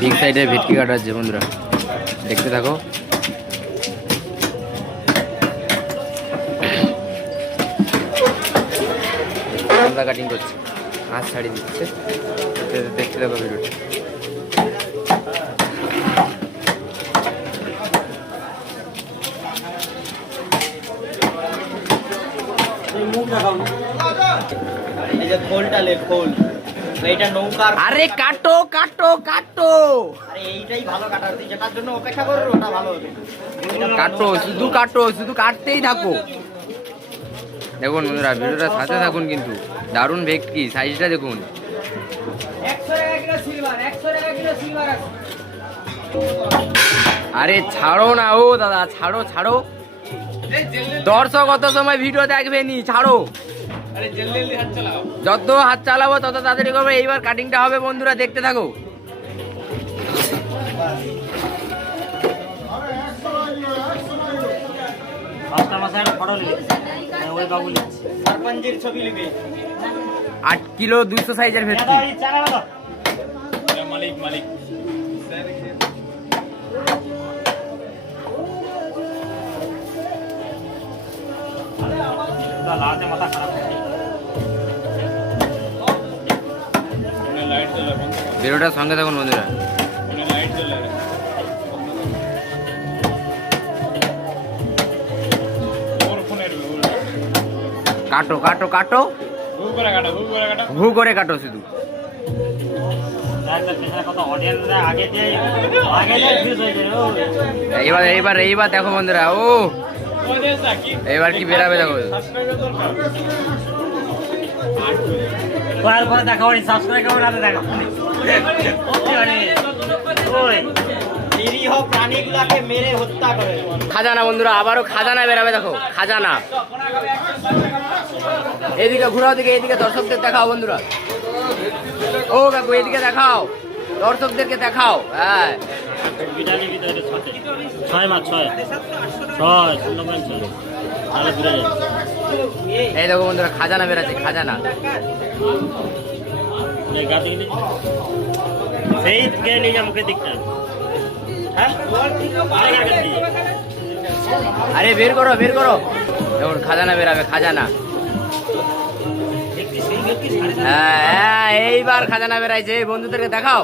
Big সাইডের ভেটকি কাটা আছে বন্ধুরা, দেখতে থাকো। কাটিং করছে, হাত ছাড়িয়ে দিচ্ছে, দেখতে থাকো ভিডিওটা। এই যে খোলটা লে খোল, এইটা নৌকার। আরে কাটো কাটো কাটো, আরে এইটাই ভালো কাটার, যেটার জন্য অপেক্ষা করো ওটা ভালো হবে। কাটো, শুধু কাটো, শুধু কাটতেই থাকো। দেখুন বন্ধুরা, ভিডিওটা সাথে থাকুন কিন্তু। দারুণ ভেটকি, সাইজটা দেখুন। 100 টাকা কিলো সিলভার, 100 টাকা কিলো সিলভার আছে। আরে ছাড়ো না ও দাদা, ছাড়ো ছাড়ো। দর্শক কত সময় ভিডিও দেখবে নি, ছাড়ো। যত হাত চালাবো তত তাড়াতাড়ি করবে। এইবার কাটিংটা হবে বন্ধুরা, দেখতে থাকো। सरपंचের ছবি লিখে 8 কিলো 200 সাইজের ভেটকি। মালিক মালিক লাতে মাথা খারাপ। লাইট জ্বলা, ভিডিওটার সঙ্গে থাকুন বন্ধুরা। লাইট জ্বলা। কাটো কাটো কাটো, ভু করে কাটো, ভু করে কাটো, ভু করে কাটো শুধু। এইবার এইবার এইবার দেখো বন্ধুরা, ও এবার কি বেরাবে দেখো। দেখা হয়নি, সাবস্ক্রাইব করে না দেখা। নিরীহ প্রাণীগুলাকে মেরে হত্যা করে খাজানা বন্ধুরা, আবারও খাজানা বেরাবে দেখো, খাজানা। এদিকে ঘুরাও, দিকে এদিকে দর্শকদের দেখাও বন্ধুরা। ও কাকু এদিকে দেখাও, দর্শকদেরকে দেখাও। হ্যাঁ, 6 মাছ 6 এই দেখো বন্ধুরা, খাজানা বেরাচ্ছে, খাজানা। আরে বের করো বের করো, দেখুন খাজানা বেরাবে, খাজানা। হ্যাঁ এইবার খাজানা বেরাইছে, বন্ধুদেরকে দেখাও।